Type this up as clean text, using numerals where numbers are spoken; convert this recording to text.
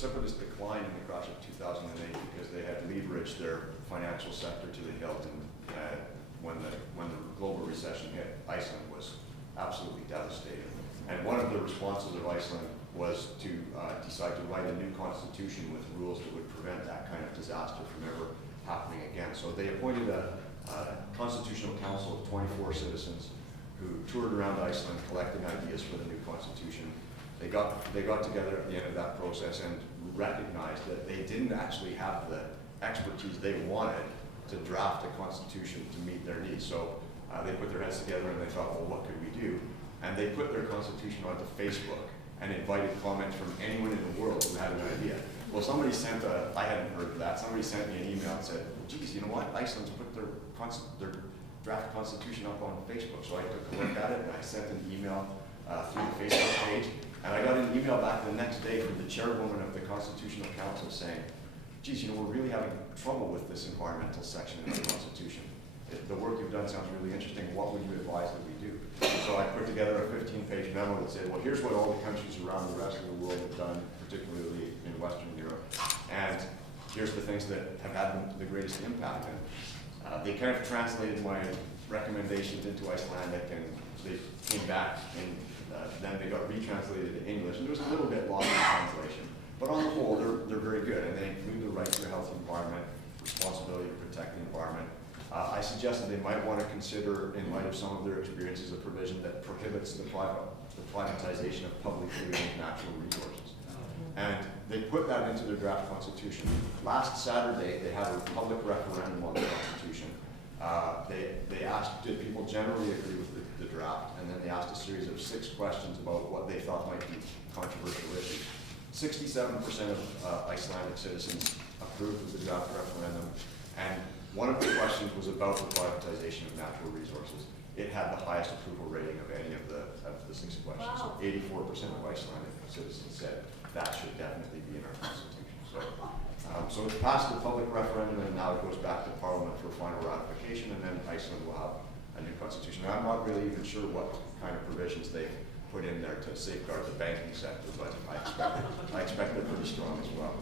precipitous decline in the crash of 2008 because they had leveraged their financial sector to the hilt, and when the global recession hit, Iceland was absolutely devastated. And one of the responses of Iceland was to decide to write a new constitution with rules that would prevent that kind of disaster from ever happening again. So they appointed a constitutional council of 24 citizens who toured around Iceland collecting ideas for the new constitution. They got together at the end of that process and recognized that they didn't actually have the expertise they wanted to draft a constitution to meet their needs. So they put their heads together and they thought, well, what could we do? And they put their constitution onto Facebook and invited comments from anyone in the world who had an idea. Well, somebody sent I hadn't heard of that, somebody sent me an email and said, well, geez, you know what? Iceland's put their draft constitution up on Facebook. So I took a look at it and I sent an email through the Facebook page. And I got an email back the next day from the chairwoman of the Constitutional Council saying, geez, you know, we're really having trouble with this environmental section of the Constitution. The work you've done sounds really interesting. What would you advise that we do? So I put together a 15-page memo that said, well, here's what all the countries around the rest of the world have done, particularly in Western Europe. And here's the things that have had the greatest impact. And they kind of translated my recommendations into Icelandic, and they came back, and then they got retranslated to English. And there was a little bit lost in translation. But on the whole, they're very good, and they include the right to a healthy environment, responsibility to protect the environment. I suggested they might want to consider, in light of some of their experiences, a provision that prohibits the privatization of publicly owned natural resources. And they put that into their draft constitution. Last Saturday, they had a public referendum on the constitution. They asked, did people generally agree with the draft? And then they asked a series of 6 questions about what they thought might be controversial issues. 67% of Icelandic citizens approved of the draft referendum, and one of the questions was about the privatization of natural resources. It had the highest approval rating of any of the 6 questions. Wow. So 84% of Icelandic citizens said that should definitely be in our constitution. So it's passed the public referendum, and now it goes back to Parliament for final ratification, and then Iceland will have a new constitution. Now, I'm not really even sure what kind of provisions they've put in there to safeguard the banking sector, but I expect they're pretty strong as well.